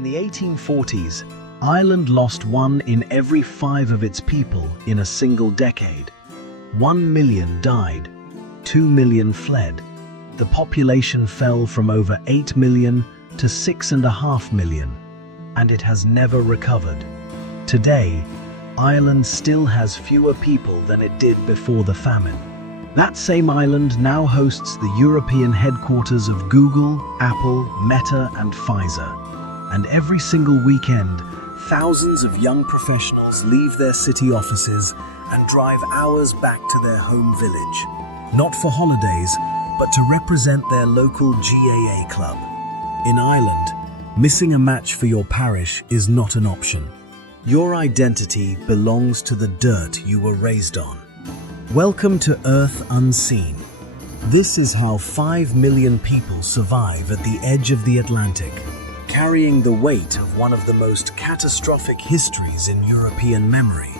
In the 1840s, Ireland lost 1 in every 5 of its people in a single decade. 1 million died, 2 million fled. The population fell from over 8 million to 6.5 million, and it has never recovered. Today, Ireland still has fewer people than it did before the famine. That same island now hosts the European headquarters of Google, Apple, Meta, and Pfizer. And every single weekend, thousands of young professionals leave their city offices and drive hours back to their home village, not for holidays, but to represent their local GAA club. In Ireland, missing a match for your parish is not an option. Your identity belongs to the dirt you were raised on. Welcome to Earth Unseen. This is how 5 million people survive at the edge of the Atlantic, carrying the weight of one of the most catastrophic histories in European memory,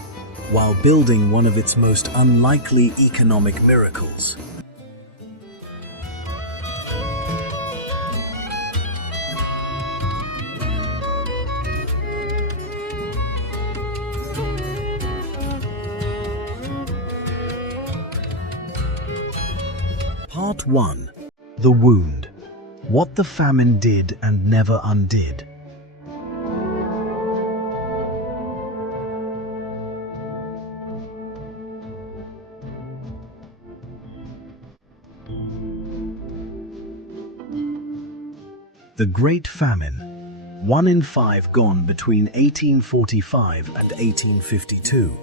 while building one of its most unlikely economic miracles. Part 1. The Wound. What the famine did and never undid. The Great Famine. 1 in 5 gone between 1845 and 1852.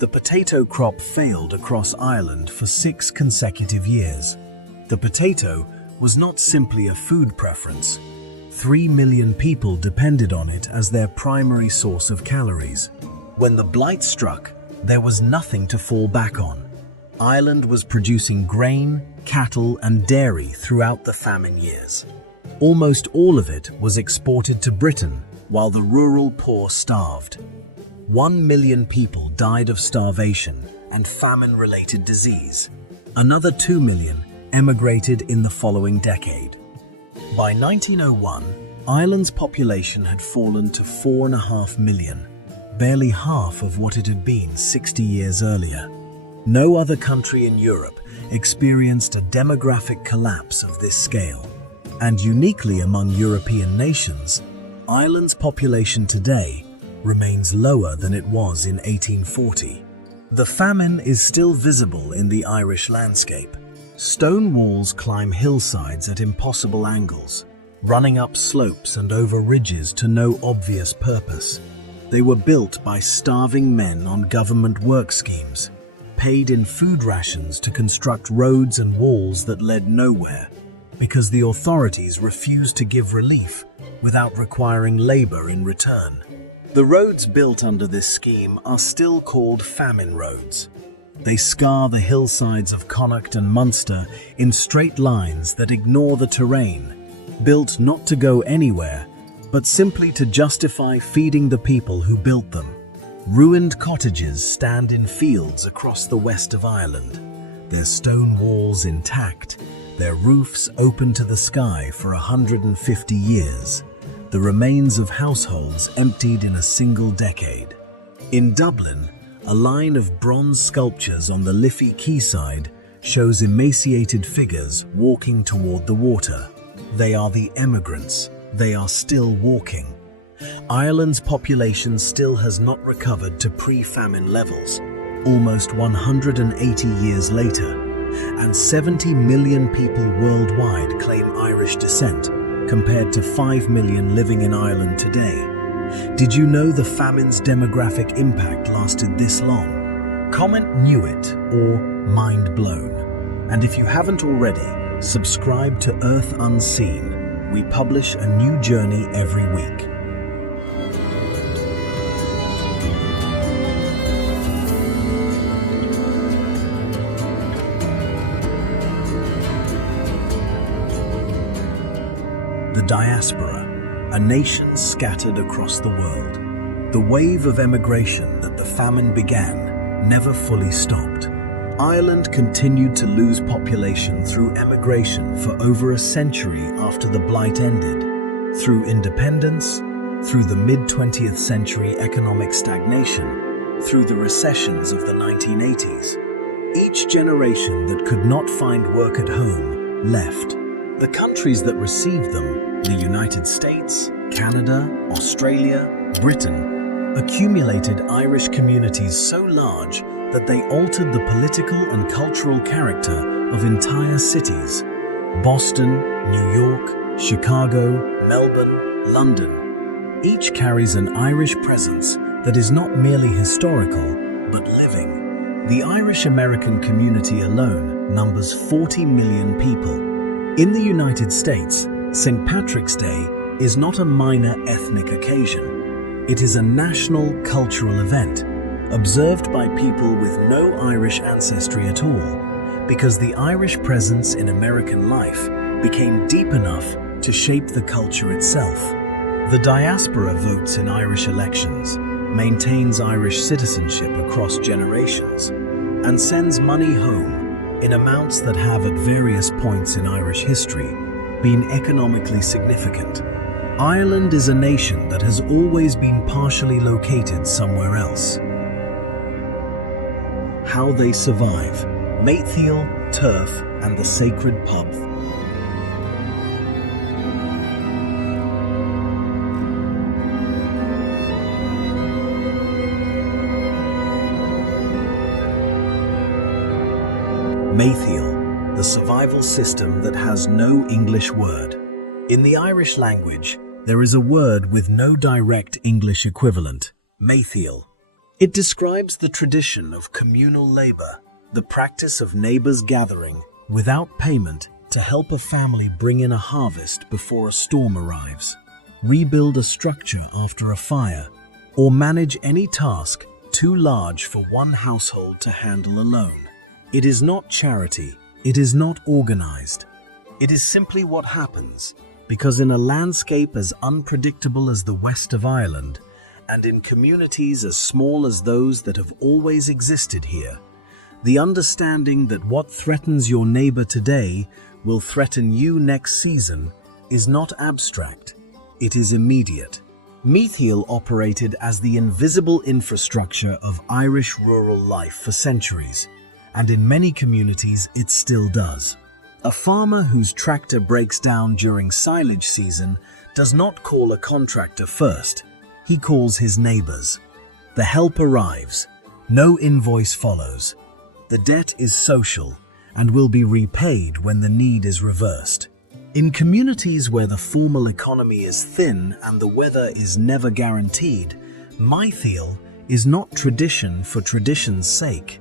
The potato crop failed across Ireland for 6 consecutive years. The potato was not simply a food preference. 3 million people depended on it as their primary source of calories. When the blight struck, there was nothing to fall back on. Ireland was producing grain, cattle, and dairy throughout the famine years. Almost all of it was exported to Britain, while the rural poor starved. 1 million people died of starvation and famine-related disease. Another 2 million emigrated in the following decade. By 1901, Ireland's population had fallen to 4.5 million, barely half of what it had been 60 years earlier. No other country in Europe experienced a demographic collapse of this scale. And uniquely among European nations, Ireland's population today remains lower than it was in 1840. The famine is still visible in the Irish landscape. Stone walls climb hillsides at impossible angles, running up slopes and over ridges to no obvious purpose. They were built by starving men on government work schemes, paid in food rations to construct roads and walls that led nowhere, because the authorities refused to give relief without requiring labor in return. The roads built under this scheme are still called famine roads. They scar the hillsides of Connacht and Munster in straight lines that ignore the terrain, built not to go anywhere, but simply to justify feeding the people who built them. Ruined cottages stand in fields across the west of Ireland, their stone walls intact, their roofs open to the sky for 150 years, the remains of households emptied in a single decade. In Dublin, a line of bronze sculptures on the Liffey quayside shows emaciated figures walking toward the water. They are the emigrants. They are still walking. Ireland's population still has not recovered to pre-famine levels, almost 180 years later, and 70 million people worldwide claim Irish descent, compared to 5 million living in Ireland today. Did you know the famine's demographic impact lasted this long? Comment "knew it" or "mind blown." And if you haven't already, subscribe to Earth Unseen. We publish a new journey every week. The Diaspora, a nation scattered across the world. The wave of emigration that the famine began never fully stopped. Ireland continued to lose population through emigration for over a century after the blight ended, through independence, through the mid-20th century economic stagnation, through the recessions of the 1980s. Each generation that could not find work at home left. The countries that received them, the United States, Canada, Australia, Britain, accumulated Irish communities so large that they altered the political and cultural character of entire cities. Boston, New York, Chicago, Melbourne, London. Each carries an Irish presence that is not merely historical, but living. The Irish American community alone numbers 40 million people. In the United States, St. Patrick's Day is not a minor ethnic occasion. It is a national cultural event, observed by people with no Irish ancestry at all, because the Irish presence in American life became deep enough to shape the culture itself. The diaspora votes in Irish elections, maintains Irish citizenship across generations, and sends money home in amounts that have at various points in Irish history been economically significant. Ireland is a nation that has always been partially located somewhere else. How they survive: Meitheal, turf, and the sacred pub. Meitheal, the survival system that has no English word. In the Irish language, there is a word with no direct English equivalent: Meitheal. It describes the tradition of communal labor, the practice of neighbors gathering without payment to help a family bring in a harvest before a storm arrives, rebuild a structure after a fire, or manage any task too large for one household to handle alone. It is not charity, it is not organized. It is simply what happens, because in a landscape as unpredictable as the west of Ireland, and in communities as small as those that have always existed here, the understanding that what threatens your neighbor today will threaten you next season is not abstract, it is immediate. Meitheal operated as the invisible infrastructure of Irish rural life for centuries, and in many communities it still does. A farmer whose tractor breaks down during silage season does not call a contractor first. He calls his neighbors. The help arrives. No invoice follows. The debt is social and will be repaid when the need is reversed. In communities where the formal economy is thin and the weather is never guaranteed, Meitheal is not tradition for tradition's sake.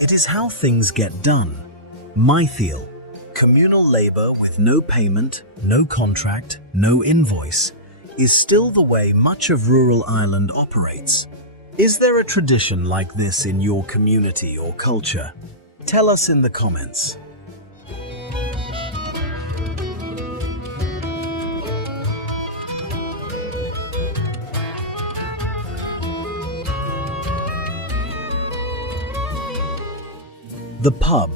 It is how things get done. Meitheal, communal labor with no payment, no contract, no invoice, is still the way much of rural Ireland operates. Is there a tradition like this in your community or culture? Tell us in the comments. The pub,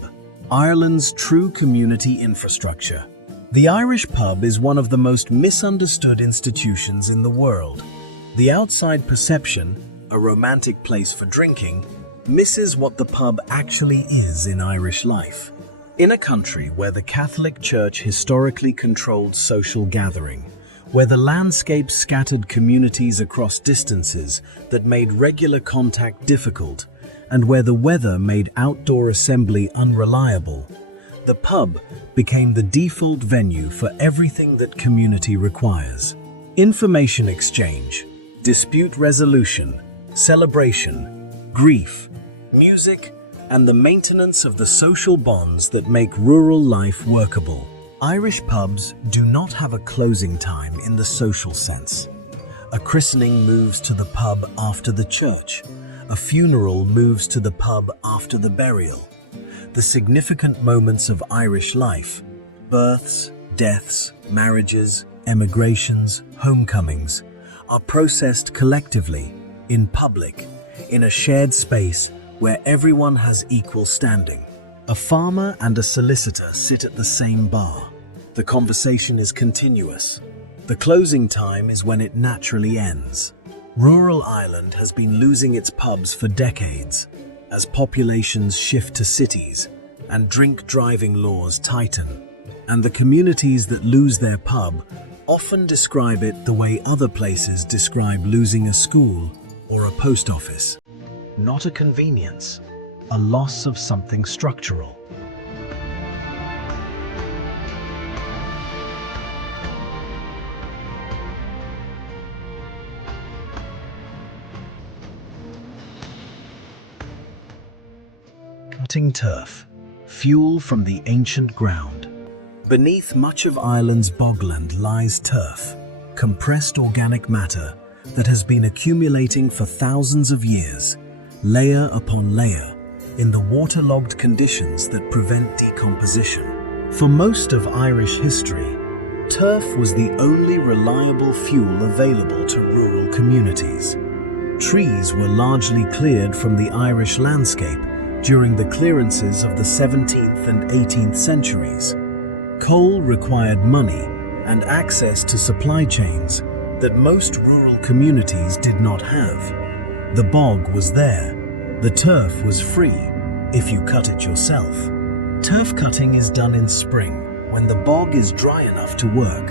Ireland's true community infrastructure. The Irish pub is one of the most misunderstood institutions in the world. The outside perception, a romantic place for drinking, misses what the pub actually is in Irish life. In a country where the Catholic Church historically controlled social gathering, where the landscape scattered communities across distances that made regular contact difficult, and where the weather made outdoor assembly unreliable, the pub became the default venue for everything that community requires. Information exchange, dispute resolution, celebration, grief, music, and the maintenance of the social bonds that make rural life workable. Irish pubs do not have a closing time in the social sense. A christening moves to the pub after the church. A funeral moves to the pub after the burial. The significant moments of Irish life, births, deaths, marriages, emigrations, homecomings, are processed collectively, in public, in a shared space where everyone has equal standing. A farmer and a solicitor sit at the same bar. The conversation is continuous. The closing time is when it naturally ends. Rural Ireland has been losing its pubs for decades as populations shift to cities and drink driving laws tighten. And the communities that lose their pub often describe it the way other places describe losing a school or a post office. Not a convenience, a loss of something structural. Cutting turf, fuel from the ancient ground. Beneath much of Ireland's bogland lies turf, compressed organic matter that has been accumulating for thousands of years, layer upon layer, in the waterlogged conditions that prevent decomposition. For most of Irish history, turf was the only reliable fuel available to rural communities. Trees were largely cleared from the Irish landscape during the clearances of the 17th and 18th centuries. Coal required money and access to supply chains that most rural communities did not have. The bog was there. The turf was free, if you cut it yourself. Turf cutting is done in spring, when the bog is dry enough to work.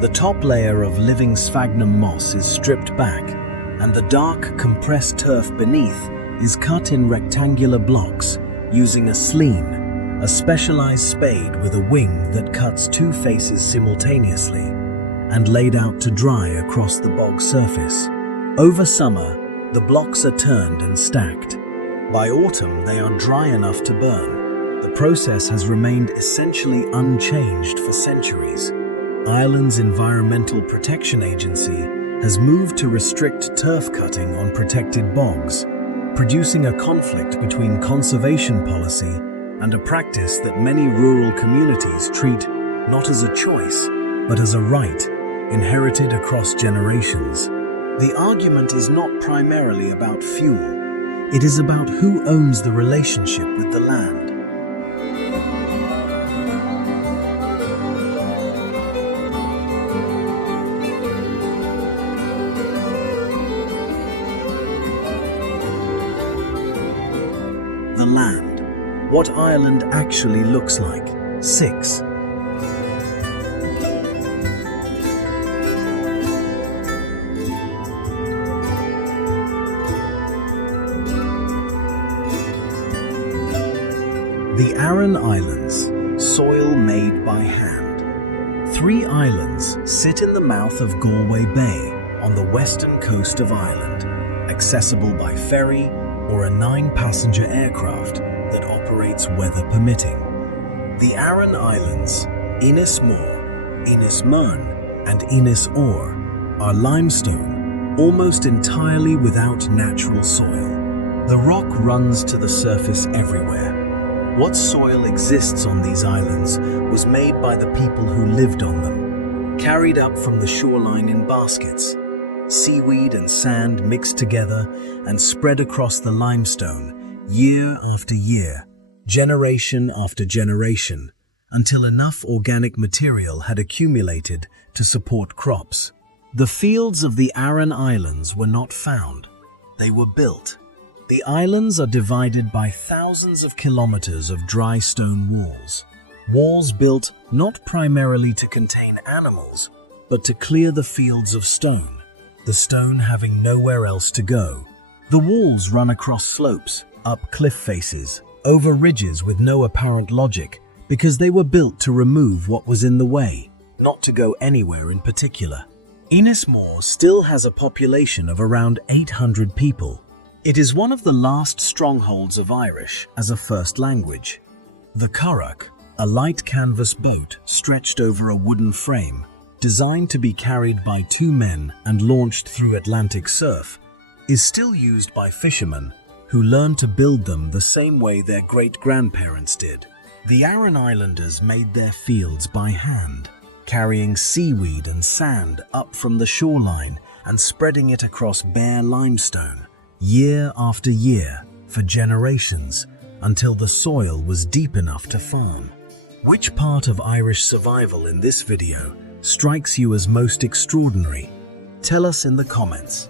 The top layer of living sphagnum moss is stripped back, and the dark, compressed turf beneath is cut in rectangular blocks using a sleen, a specialized spade with a wing that cuts two faces simultaneously, and laid out to dry across the bog surface. Over summer, the blocks are turned and stacked. By autumn, they are dry enough to burn. The process has remained essentially unchanged for centuries. Ireland's Environmental Protection Agency has moved to restrict turf cutting on protected bogs, producing a conflict between conservation policy and a practice that many rural communities treat not as a choice, but as a right, inherited across generations. The argument is not primarily about fuel. It is about who owns the relationship with the land. The land. What Ireland actually looks like. 6. The Aran Islands, soil made by hand. 3 islands sit in the mouth of Galway Bay on the western coast of Ireland, accessible by ferry or a 9-passenger aircraft that operates weather permitting. The Aran Islands, Inismore, Inismurn, and Inisore, are limestone, almost entirely without natural soil. The rock runs to the surface everywhere. What soil exists on these islands was made by the people who lived on them, carried up from the shoreline in baskets. Seaweed and sand mixed together and spread across the limestone year after year, generation after generation, until enough organic material had accumulated to support crops. The fields of the Aran Islands were not found. They were built. The islands are divided by thousands of kilometers of dry stone walls. Walls built not primarily to contain animals, but to clear the fields of stone, the stone having nowhere else to go. The walls run across slopes, up cliff faces, over ridges with no apparent logic, because they were built to remove what was in the way, not to go anywhere in particular. Inismore still has a population of around 800 people. It is one of the last strongholds of Irish as a first language. The curragh, a light canvas boat stretched over a wooden frame, designed to be carried by 2 men and launched through Atlantic surf, is still used by fishermen who learned to build them the same way their great-grandparents did. The Aran Islanders made their fields by hand, carrying seaweed and sand up from the shoreline and spreading it across bare limestone, year after year, for generations, until the soil was deep enough to farm. Which part of Irish survival in this video strikes you as most extraordinary? Tell us in the comments.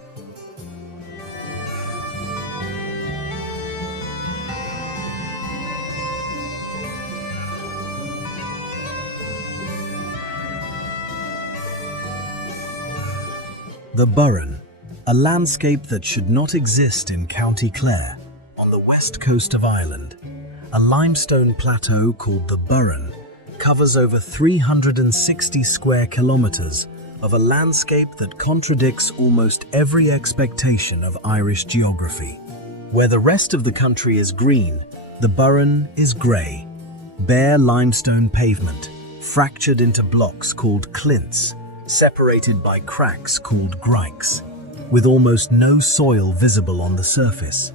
The Burren, a landscape that should not exist in County Clare, on the west coast of Ireland. A limestone plateau called the Burren covers over 360 square kilometers of a landscape that contradicts almost every expectation of Irish geography. Where the rest of the country is green, the Burren is grey. Bare limestone pavement, fractured into blocks called clints, separated by cracks called grikes, with almost no soil visible on the surface.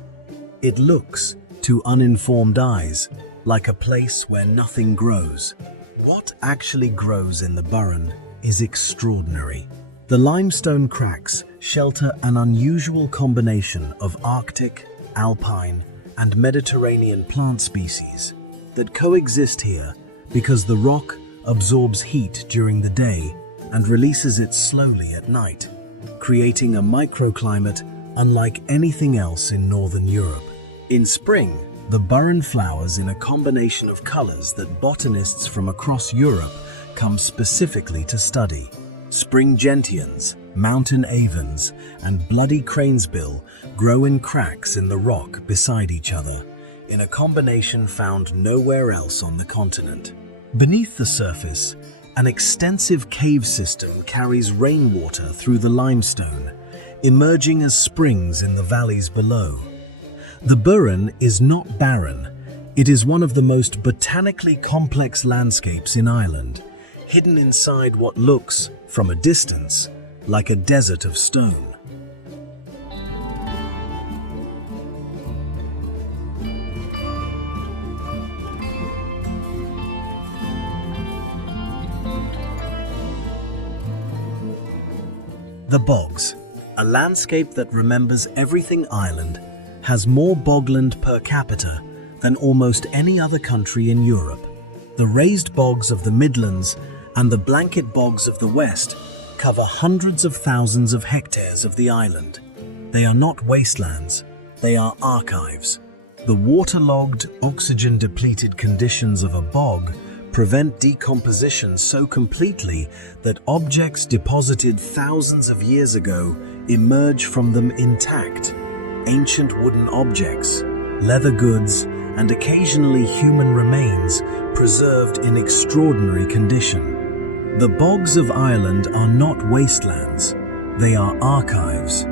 It looks, to uninformed eyes, like a place where nothing grows. What actually grows in the Burren is extraordinary. The limestone cracks shelter an unusual combination of Arctic, alpine, and Mediterranean plant species that coexist here because the rock absorbs heat during the day and releases it slowly at night, creating a microclimate unlike anything else in northern Europe. In spring, the Burren flowers in a combination of colors that botanists from across Europe come specifically to study. Spring gentians, mountain avens, and bloody cranesbill grow in cracks in the rock beside each other, in a combination found nowhere else on the continent. Beneath the surface, an extensive cave system carries rainwater through the limestone, emerging as springs in the valleys below. The Burren is not barren. It is one of the most botanically complex landscapes in Ireland, hidden inside what looks, from a distance, like a desert of stone. The Bogs, a landscape that remembers everything Ireland, has more bogland per capita than almost any other country in Europe. The raised bogs of the Midlands and the blanket bogs of the West cover hundreds of thousands of hectares of the island. They are not wastelands, they are archives. The waterlogged, oxygen-depleted conditions of a bog prevent decomposition so completely that objects deposited thousands of years ago emerge from them intact. Ancient wooden objects, leather goods, and occasionally human remains preserved in extraordinary condition. The bogs of Ireland are not wastelands, they are archives.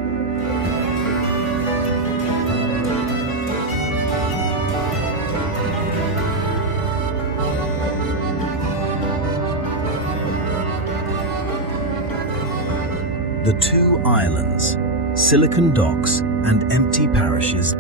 The two islands, Silicon Docks and empty parishes.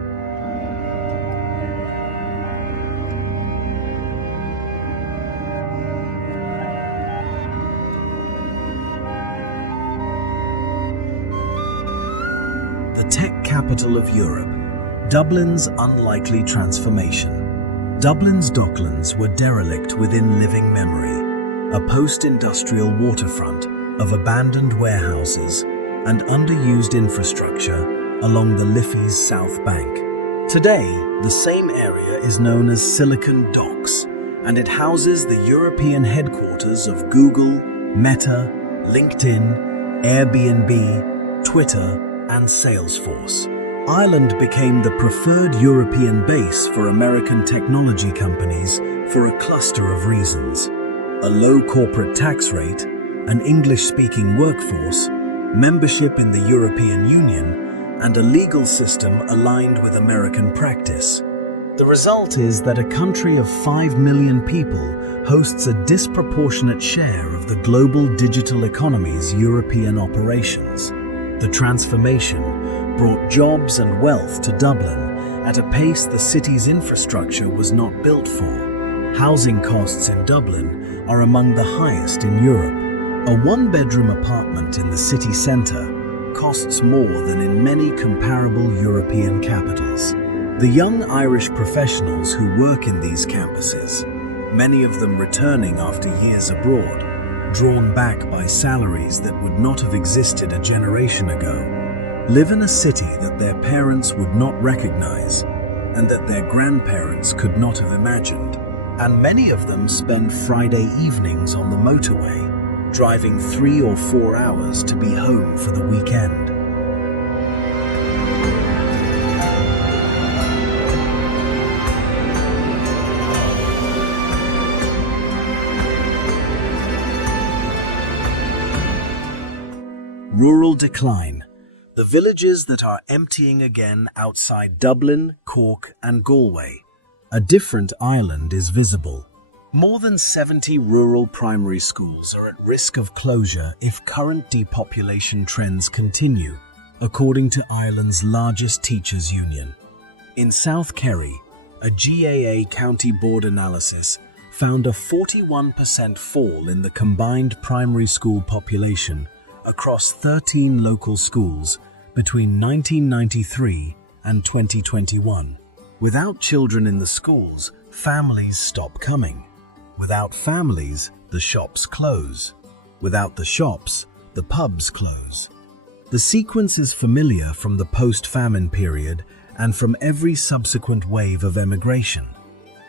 The tech capital of Europe, Dublin's unlikely transformation. Dublin's docklands were derelict within living memory, a post-industrial waterfront of abandoned warehouses and underused infrastructure along the Liffey's south bank. Today, the same area is known as Silicon Docks, and it houses the European headquarters of Google, Meta, LinkedIn, Airbnb, Twitter, and Salesforce. Ireland became the preferred European base for American technology companies for a cluster of reasons: a low corporate tax rate, an English-speaking workforce, membership in the European Union, and a legal system aligned with American practice. The result is that a country of 5 million people hosts a disproportionate share of the global digital economy's European operations. The transformation brought jobs and wealth to Dublin at a pace the city's infrastructure was not built for. Housing costs in Dublin are among the highest in Europe. A one-bedroom apartment in the city centre costs more than in many comparable European capitals. The young Irish professionals who work in these campuses, many of them returning after years abroad, drawn back by salaries that would not have existed a generation ago, live in a city that their parents would not recognize and that their grandparents could not have imagined. And many of them spend Friday evenings on the motorway, driving 3 or 4 hours to be home for the weekend. Rural decline. The villages that are emptying again outside Dublin, Cork and Galway. A different Ireland is visible. More than 70 rural primary schools are at risk of closure if current depopulation trends continue, according to Ireland's largest teachers' union. In South Kerry, a GAA county board analysis found a 41% fall in the combined primary school population across 13 local schools between 1993 and 2021. Without children in the schools, families stop coming. Without families, the shops close. Without the shops, the pubs close. The sequence is familiar from the post-famine period and from every subsequent wave of emigration.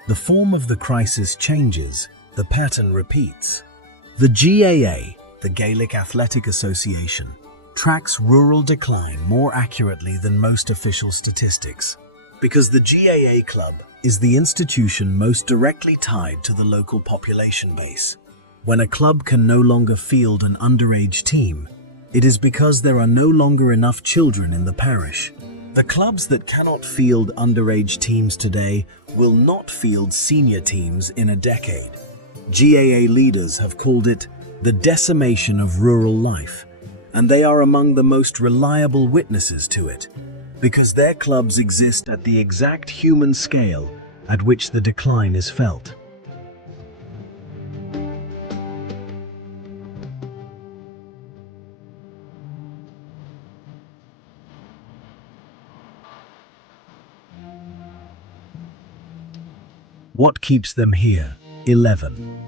The form of the crisis changes, the pattern repeats. The GAA, the Gaelic Athletic Association, tracks rural decline more accurately than most official statistics, because the GAA club is the institution most directly tied to the local population base. When a club can no longer field an underage team, it is because there are no longer enough children in the parish. The clubs that cannot field underage teams today will not field senior teams in a decade. GAA leaders have called it the decimation of rural life, and they are among the most reliable witnesses to it, because their clubs exist at the exact human scale at which the decline is felt. What keeps them here? 11.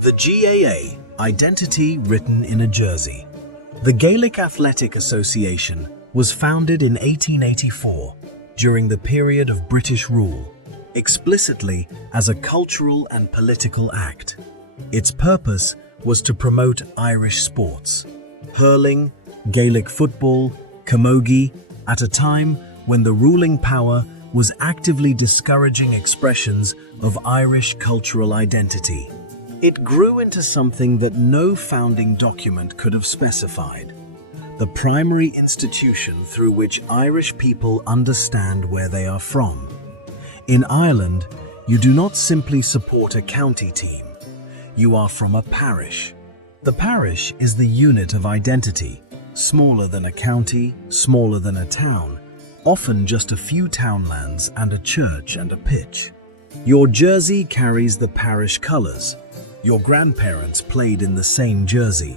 The GAA, identity written in a jersey. The Gaelic Athletic Association was founded in 1884 during the period of British rule, explicitly as a cultural and political act. Its purpose was to promote Irish sports, hurling, Gaelic football, camogie, at a time when the ruling power was actively discouraging expressions of Irish cultural identity. It grew into something that no founding document could have specified: the primary institution through which Irish people understand where they are from. In Ireland, you do not simply support a county team. You are from a parish. The parish is the unit of identity, smaller than a county, smaller than a town, often just a few townlands and a church and a pitch. Your jersey carries the parish colours. Your grandparents played in the same jersey.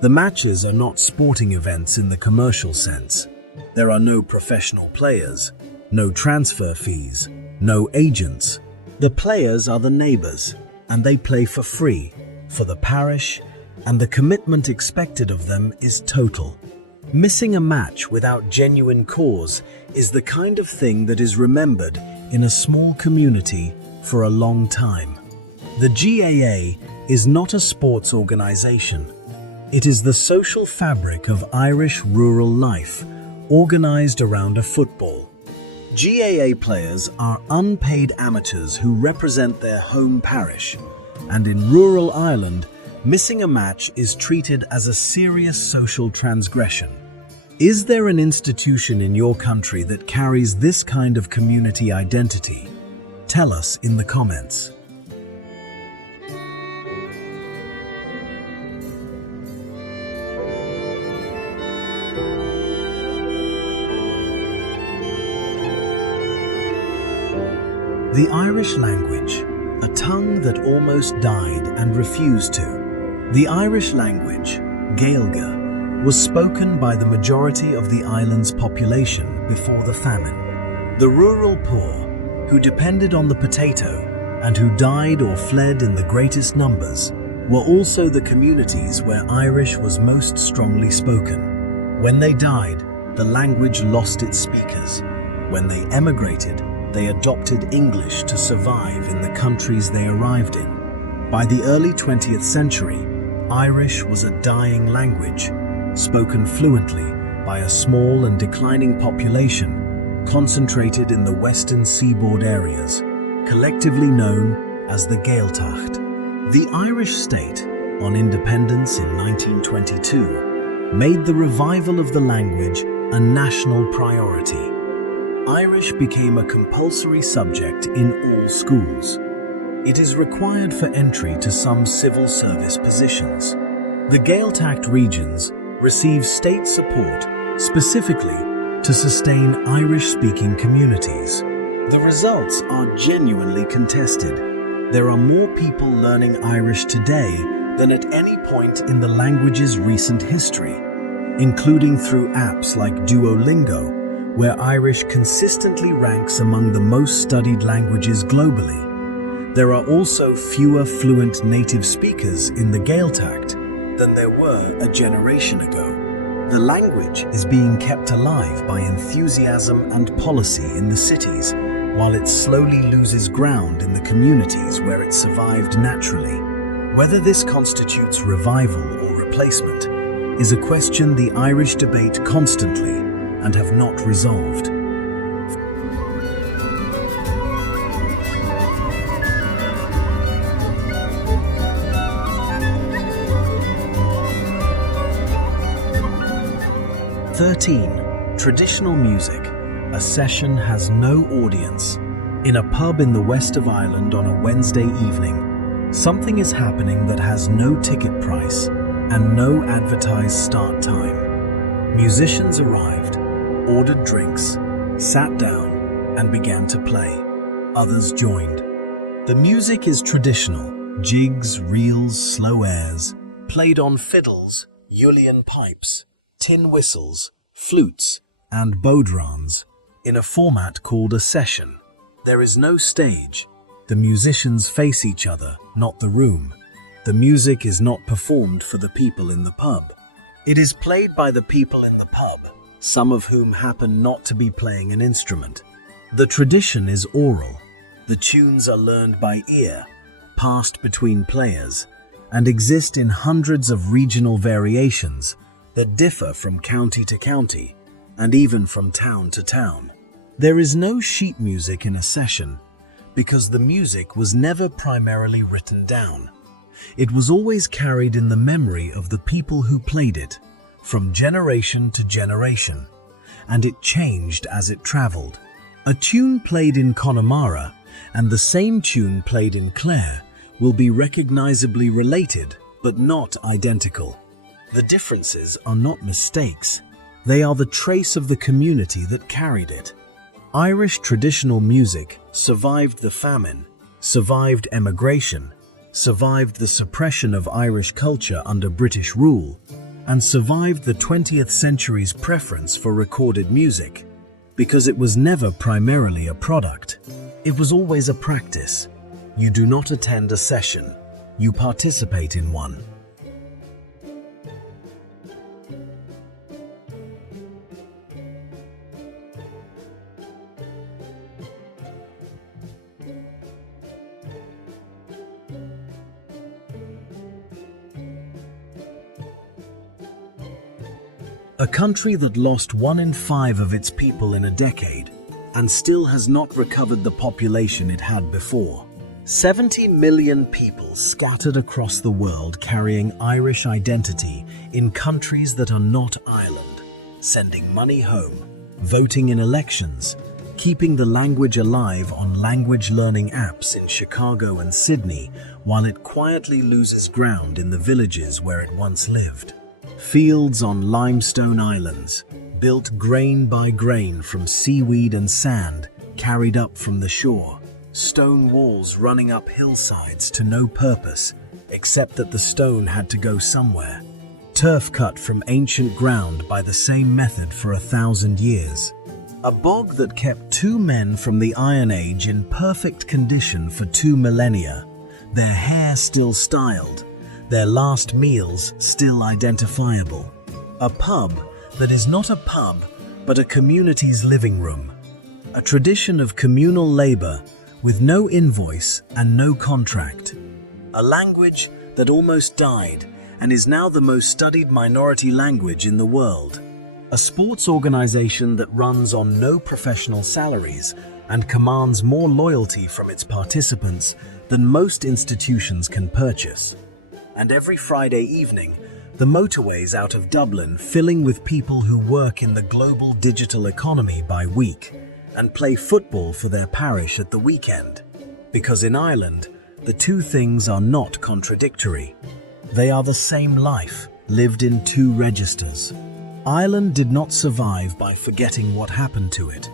The matches are not sporting events in the commercial sense. There are no professional players, no transfer fees, no agents. The players are the neighbours, and they play for free, for the parish, and the commitment expected of them is total. Missing a match without genuine cause is the kind of thing that is remembered in a small community for a long time. The GAA is not a sports organisation. It is the social fabric of Irish rural life, organised around a football. GAA players are unpaid amateurs who represent their home parish, and in rural Ireland, missing a match is treated as a serious social transgression. Is there an institution in your country that carries this kind of community identity? Tell us in the comments. The Irish language, a tongue that almost died and refused to. The Irish language, Gaeilge, was spoken by the majority of the island's population before the famine. The rural poor, who depended on the potato and who died or fled in the greatest numbers, were also the communities where Irish was most strongly spoken. When they died, the language lost its speakers. When they emigrated, they adopted English to survive in the countries they arrived in. By the early 20th century, Irish was a dying language, spoken fluently by a small and declining population concentrated in the western seaboard areas, collectively known as the Gaeltacht. The Irish state, on independence in 1922, made the revival of the language a national priority. Irish became a compulsory subject in all schools. It is required for entry to some civil service positions. The Gaeltacht regions receive state support specifically to sustain Irish-speaking communities. The results are genuinely contested. There are more people learning Irish today than at any point in the language's recent history, including through apps like Duolingo, where Irish consistently ranks among the most studied languages globally. There are also fewer fluent native speakers in the Gaeltacht than there were a generation ago. The language is being kept alive by enthusiasm and policy in the cities, while it slowly loses ground in the communities where it survived naturally. Whether this constitutes revival or replacement is a question the Irish debate constantly and have not resolved. Traditional music. A session has no audience. In a pub in the west of Ireland on a Wednesday evening, something is happening that has no ticket price and no advertised start time. Musicians arrived, ordered drinks, sat down, and began to play. Others joined. The music is traditional: jigs, reels, slow airs, played on fiddles, Julian pipes, tin whistles, flutes, and bodhráns, in a format called a session. There is no stage. The musicians face each other, not the room. The music is not performed for the people in the pub. It is played by the people in the pub, some of whom happen not to be playing an instrument. The tradition is oral. The tunes are learned by ear, passed between players, and exist in hundreds of regional variations that differ from county to county and even from town to town. There is no sheet music in a session because the music was never primarily written down. It was always carried in the memory of the people who played it, from generation to generation, and it changed as it traveled. A tune played in Connemara and the same tune played in Clare will be recognizably related but not identical. The differences are not mistakes. They are the trace of the community that carried it. Irish traditional music survived the famine, survived emigration, survived the suppression of Irish culture under British rule, and survived the 20th century's preference for recorded music, because it was never primarily a product. It was always a practice. You do not attend a session, you participate in one. A country that lost 1 in 5 of its people in a decade and still has not recovered the population it had before. 70 million people scattered across the world carrying Irish identity in countries that are not Ireland, sending money home, voting in elections, keeping the language alive on language learning apps in Chicago and Sydney while it quietly loses ground in the villages where it once lived. Fields on limestone islands, built grain by grain from seaweed and sand carried up from the shore. Stone walls running up hillsides to no purpose, except that the stone had to go somewhere. turf cut from ancient ground by the same method for 1,000 years. A bog that kept two men from the Iron Age in perfect condition for 2 millennia, their hair still styled, their last meals still identifiable. A pub that is not a pub, but a community's living room. A tradition of communal labor with no invoice and no contract. A language that almost died and is now the most studied minority language in the world. A sports organization that runs on no professional salaries and commands more loyalty from its participants than most institutions can purchase. And every Friday evening, the motorways out of Dublin filling with people who work in the global digital economy by week and play football for their parish at the weekend. Because in Ireland, the two things are not contradictory. They are the same life, lived in two registers. Ireland did not survive by forgetting what happened to it.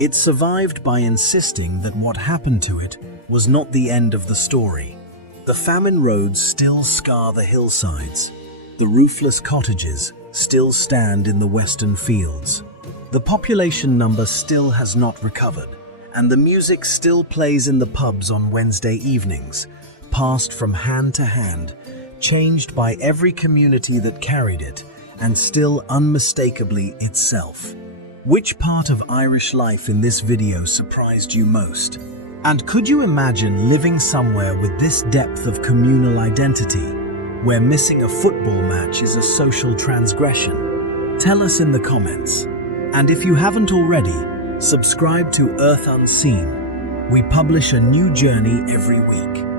It survived by insisting that what happened to it was not the end of the story. The famine roads still scar the hillsides. The roofless cottages still stand in the western fields. The population number still has not recovered, and the music still plays in the pubs on Wednesday evenings, passed from hand to hand, changed by every community that carried it, and still unmistakably itself. Which part of Irish life in this video surprised you most? And could you imagine living somewhere with this depth of communal identity, where missing a football match is a social transgression? Tell us in the comments. And if you haven't already, subscribe to Earth Unseen. We publish a new journey every week.